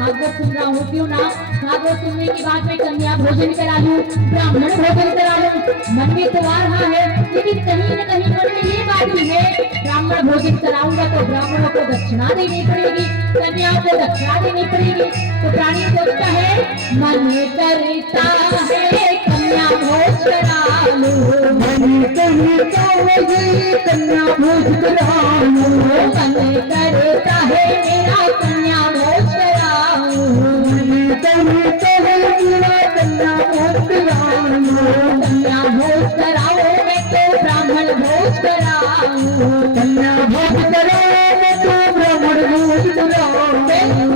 भागवत सुन रहा हूँ, क्यों ना भागवत सुनने के बाद में कन्या भोजन करा लूं, ब्राह्मण भोजन करा लूं। मन में तो आ रहा है, लेकिन कहीं न कहीं मन में ये बात भी है, ब्राह्मण भोजन कराऊंगा तो ब्राह्मणों को दक्षिणा देनी पड़ेगी, कन्याओं को दक्षिणा देनी पड़ेगी। तो प्राणी सोचता है, मन करता है कन्या भोज करा लूं, मन करता है कन्या भोज करा लूं, मन करता है मेरा कन्या भोज कराऊं, मन करता है मेरा कन्या भोज कराऊं, कन्या भोज कराओ मैं तो ब्राह्मण भोज कराऊं, कन्या भोज कराओ मैं तो ब्राह्मण भोज कराऊं।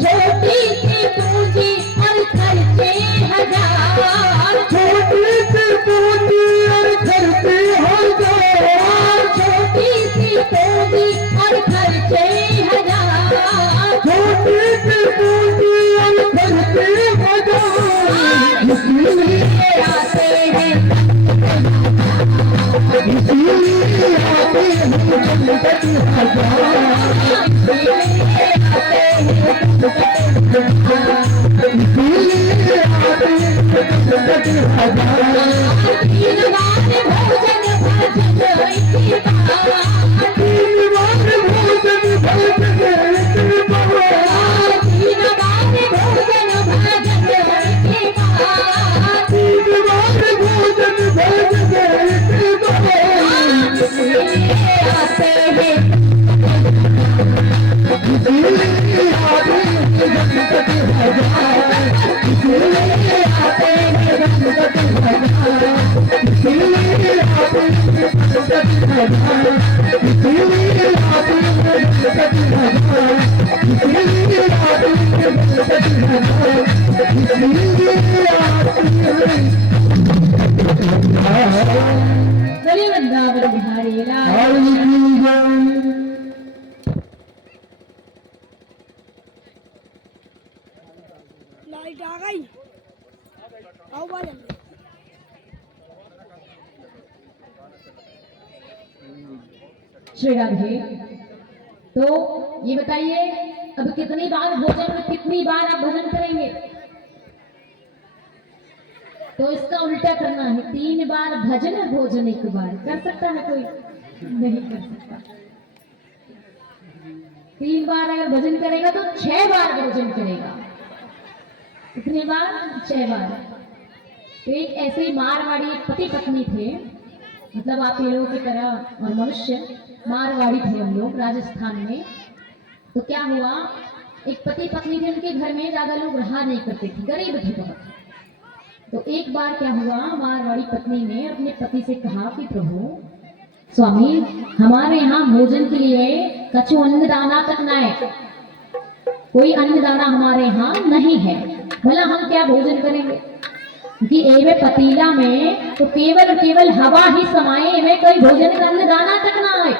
छोटी सी पूंजी और खर्चे हजार, छोटी सी पूंजी और खर्चे हजार, छोटी सी पूंजी और खर्चे हजार, छोटी सी पूंजी और खर्चे हजार, इसलिए आते हैं, इसलिए आते हैं गणपति हजार, इसलिए आते हैं इसलिए आते हैं गणपति हजार। तीन बार भोजन भजन इसी बार, तीन बार भोजन भजन इसी बार, तीन बार भोजन भजन इसी बार, तीन बार भोजन भजन इसी बार, इसलिए आते हैं, इसलिए आते हैं गणपति हजार, इसलिए आते हैं गणपति हजार, इसलिए आते हैं गणपति हजार, इसलिए आते हैं गणपति हजार, इसलिए आते हैं गणपति हजार, इसलिए आते हैं। बोलिए वृंदावन बिहारी लाल की जय। लाइट आ गई, आओ बाहर। श्री राधे, तो ये बताइए अब कितनी बार भोजन में कितनी बार आप भजन करेंगे? तो इसका उल्टा करना है, 3 बार भजन भोजन 1 बार। कर सकता है कोई? नहीं कर सकता। 3 बार अगर भजन करेगा तो 6 बार भोजन करेगा। कितनी बार? 6 बार। तो एक ऐसे मारवाड़ी पति पत्नी थे, मतलब आप ये लोगों की तरह और मनुष्य मारवाड़ी थे हम लोग राजस्थान में। तो क्या हुआ, एक पति पत्नी थे, उनके घर में ज्यादा लोग रहा नहीं करते थे, गरीब थे बहुत। तो एक बार क्या हुआ, मारवाड़ी पत्नी ने अपने पति से कहा कि प्रभु स्वामी, हमारे यहाँ भोजन के लिए कछु अन्न दाना तक न है, कोई अन्न दाना हमारे यहाँ नहीं है, भला हम क्या भोजन करेंगे? कि एवे पतीला में तो केवल हवा ही समाये, एवे कोई भोजन का अन्न दाना तक ना आए।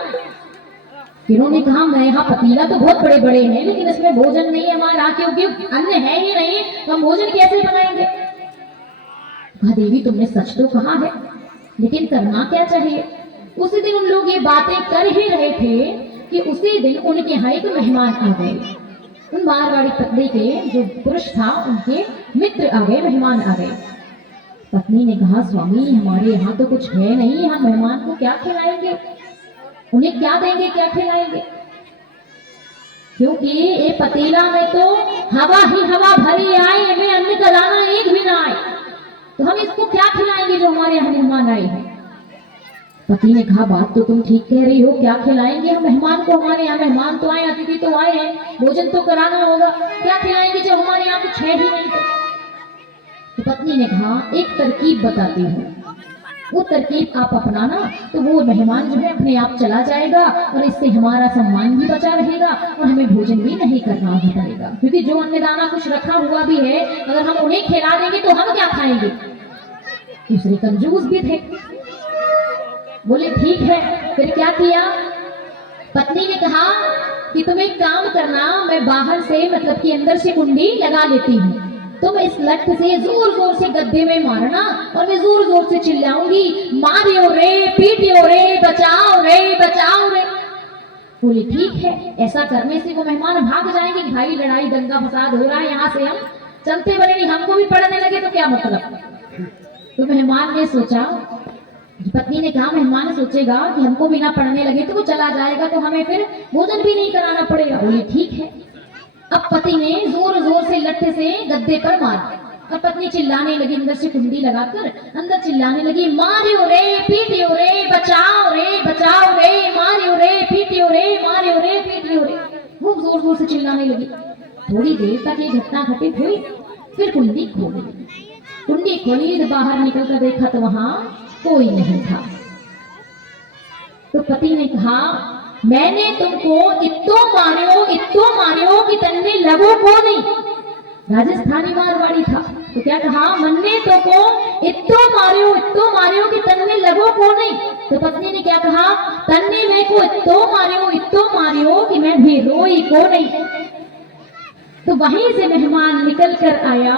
इन्होंने कहा मैं यहाँ पतीला तो बहुत बड़े बड़े हैं, लेकिन इसमें भोजन नहीं है हमारा, क्योंकि अन्न है ही नहीं, तो हम भोजन कैसे बनाएंगे? कहा देवी तुमने सच तो कहा है, लेकिन करना क्या चाहिए? उसी दिन उन लोग ये बातें कर ही रहे थे कि उसी दिन उनके यहाँ एक मेहमान आ गए। उन मारवाड़ी पत्नी के जो पुरुष था, उनके मित्र आ गए, मेहमान आ गए। पत्नी ने कहा स्वामी हमारे यहाँ तो कुछ है नहीं, हम मेहमान को क्या खिलाएंगे, उन्हें क्या देंगे, क्या खिलाएंगे? क्योंकि ये पतीला में तो हवा ही हवा भरी आए, में अन्न का दाना एक भी ना आए। तो हम इसको क्या खिलाएंगे जो हमारे यहाँ मेहमान आए हैं। पति ने कहा बात तो तुम ठीक कह रही हो, क्या खिलाएंगे हम मेहमान को, हमारे यहाँ मेहमान तो आए, अतिथि तो आए हैं, भोजन तो कराना होगा, क्या खिलाएंगे जो हमारे यहाँ कुछ है ही नहीं। तो पत्नी ने कहा एक तरकीब बताती हूँ, वो तरकीब आप अपनाना तो वो मेहमान जो है अपने आप चला जाएगा और इससे हमारा सम्मान भी बचा रहेगा और हमें भोजन भी नहीं करना पड़ेगा, क्योंकि जो अन्नदाना कुछ रखा हुआ भी है अगर हम उन्हें खिला देंगे तो हम क्या खाएंगे। दूसरे कंजूस भी थे, बोले ठीक है। फिर क्या किया, पत्नी ने कहा कि तुम एक काम करना, मैं बाहर से मतलब कि अंदर से कुंडी लगा लेती हूँ, तुम इस लठ से जोर जोर से गद्दे में मारना और मैं जोर जोर से चिल्लाऊंगी मारियो रे पीटियो रे बचाओ रे बचाओ रे। बोले ठीक है। ऐसा करने से वो मेहमान भाग जाएंगे, भाई लड़ाई दंगा फसाद हो रहा है, यहाँ से हम चलते बने, हमको भी पढ़ने लगे तो क्या मतलब। तो मेहमान ने सोचा, पत्नी ने कहा मेहमान सोचेगा कि हमको बिना पढ़ने लगे तो वो चला जाएगा तो हमें फिर भोजन भी नहीं कराना पड़ेगा। बोले ठीक है। अब पति ने जोर जोर से लट्ठे से गद्दे पर मारा और पत्नी चिल्लाने लगी, अंदर से कुंडी लगाकर अंदर चिल्लाने लगी मारियो रे पीटियो रे बचाओ रे मारियो रे पीटियो रे मारियो रे पीटियो रे। वो जोर जोर से चिल्लाने लगी। थोड़ी देर तक ये घटना घटित हुई, फिर कुंडी खोली। कुंडी खोली तो बाहर निकलकर देखा तो वहां कोई नहीं था। तो पति ने कहा मैंने तुमको इत्तो मारियो कि तन्ने लगो को नहीं। राजस्थानी मारवाड़ी था, तो क्या कहा मन्ने तो को इत्तो मारियो कि तन्ने लगो को नहीं। तो पत्नी ने क्या कहा तन्ने मैं को इत्तो मारियो कि मैं भी रोई को नहीं। तो वहीं से मेहमान निकल कर आया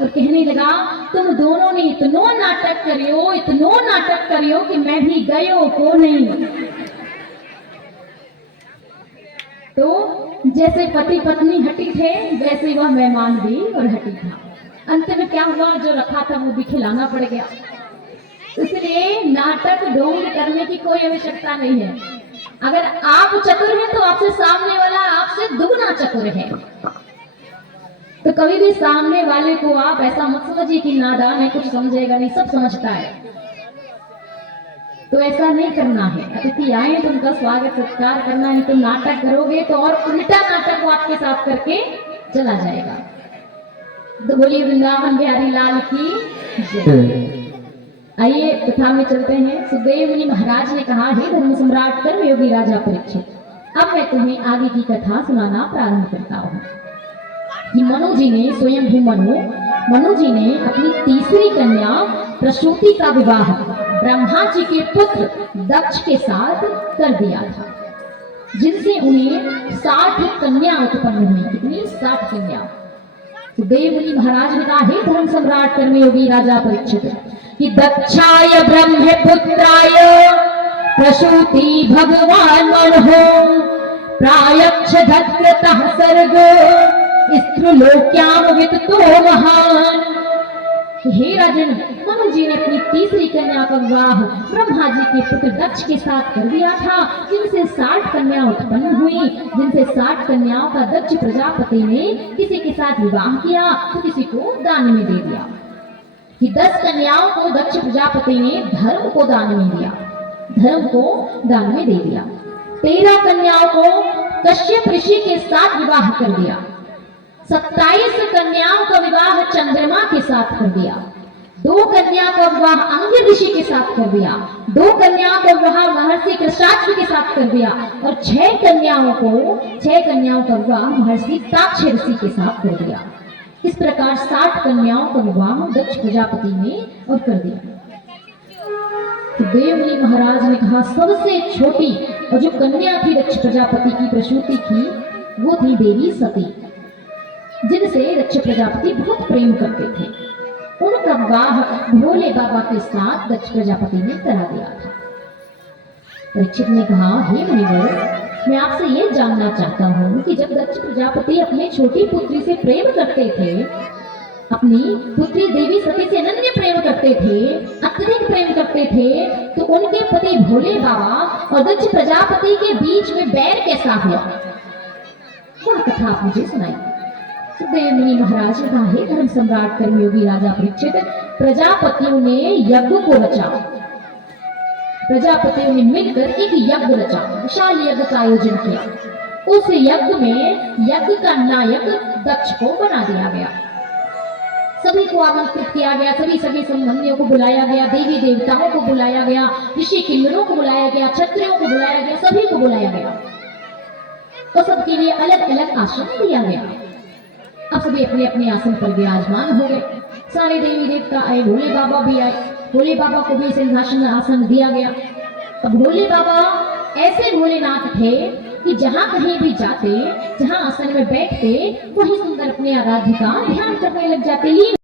और कहने लगा तुम दोनों ने इतनो नाटक करियो कि मैं भी गयो को नहीं। तो जैसे पति पत्नी हटी थे वैसे वह मेहमान भी और हटी था। अंत में क्या हुआ, जो रखा था वो भी खिलाना पड़ गया। इसलिए नाटक ढोंग करने की कोई आवश्यकता नहीं है। अगर आप चतुर हैं तो आपसे सामने वाला आपसे दुगना चतुर है। तो कभी भी सामने वाले को आप ऐसा मत समझिए कि नादान है, कुछ समझेगा नहीं, सब समझता है। तो ऐसा नहीं करना है। अतिथि आए तो उनका स्वागत सत्कार करना, नहीं तो नाटक करोगे तो और उल्टा नाटक वो आपके साथ करके चला जाएगा। तो बोलिए वृंदावन बिहारी लाल की जय। आइए कथा में चलते हैं। सुखदेव मुनि महाराज ने कहा हे धर्म सम्राट कर्मयोगी राजा परीक्षित, अब मैं तुम्हें आगे की कथा सुनाना प्रारंभ करता हूँ। कि मनु जी ने स्वयं मनु जी ने अपनी तीसरी कन्या प्रसूति का विवाह ब्रह्मा जी के पुत्र दक्ष के साथ कर दिया था, जिनसे उन्हें 60 कन्या उत्पन्न हुई। कितनी? 60 कन्या। तो देव मुनि महाराज ने कहा हे धर्म सम्राट कर्मयोगी राजा परीक्षित कि दक्षाय ब्रह्मपुत्राय प्रसूति भगवान हो प्रायक्ष धत्कृतः सर्ग स्त्रुलोक्याम वित्तो महान। हे राजन, मनु जी ने अपनी तीसरी कन्या का विवाह ब्रह्मा जी के पुत्र दक्ष के साथ कर दिया था, जिनसे 60 कन्या उत्पन्न हुई। जिनसे 60 कन्याओं का दक्ष प्रजापति ने किसी के साथ विवाह किया तो किसी को दान में दे दिया। कि 10 कन्याओं को दक्ष प्रजापति ने धर्म को दान में दिया, 13 कन्याओं को कश्यप ऋषि के साथ विवाह कर दिया। 27 कन्याओं का विवाह चंद्रमा के साथ कर दिया। 2 कन्याओं का विवाह अंग ऋषि के साथ कर दिया। 2 कन्याओं का विवाह महर्षि कृष्णाक्ष के साथ कर दिया। और 6 कन्याओं का विवाह महर्षि ताक्ष ऋषि के साथ कर दिया। इस प्रकार 60 कन्याओं का विवाह दक्ष प्रजापति ने और कर दिया। तो देव मुनि महाराज ने कहा सबसे छोटी और जो कन्या थी दक्ष प्रजापति की प्रसूति की, वो थी देवी सती, जिनसे दक्ष प्रजापति बहुत प्रेम करते थे। उनका विवाह भोले बाबा के साथ दक्ष प्रजापति ने करा दिया था। परीक्षित ने कहा हे मुनिवर, मैं आपसे ये जानना चाहता हूँ कि जब दक्ष प्रजापति अपने छोटी पुत्री से प्रेम करते थे, अपनी पुत्री देवी सती से अनन्य प्रेम करते थे, अत्यधिक प्रेम करते थे, तो उनके पति भोले बाबा और दक्ष प्रजापति के बीच में बैर कैसा हुआ? वह कथा आप मुझे सुनाई। सुखदेव मुनि महाराज ने कहा, हे धर्म सम्राट कर्मयोगी राजा परीक्षित, प्रजापतियों ने यज्ञ को रचा। प्रजापतियों ने मिलकर एक यज्ञ रचा, विशाल यज्ञ का आयोजन किया। उस यज्ञ में यज्ञ का नायक दक्ष को बना दिया गया। सभी को आमंत्रित किया गया, सभी संबंधियों को बुलाया गया, देवी देवताओं को बुलाया गया, ऋषि किन्नरों को बुलाया गया, क्षत्रियों को बुलाया गया, सभी को बुलाया गया और सबके लिए अलग अलग आसन दिया गया। अब सभी अपने अपने आसन पर विराजमान हो गए। सारे देवी देवता आए, भोले बाबा भी आए, भोले बाबा को भी सिंहासन आसन दिया गया। अब भोले बाबा ऐसे भोलेनाथ थे कि जहां कहीं भी जाते, जहां आसन में बैठते, वही सुंदर अपने आराध्य का ध्यान करने लग जाते।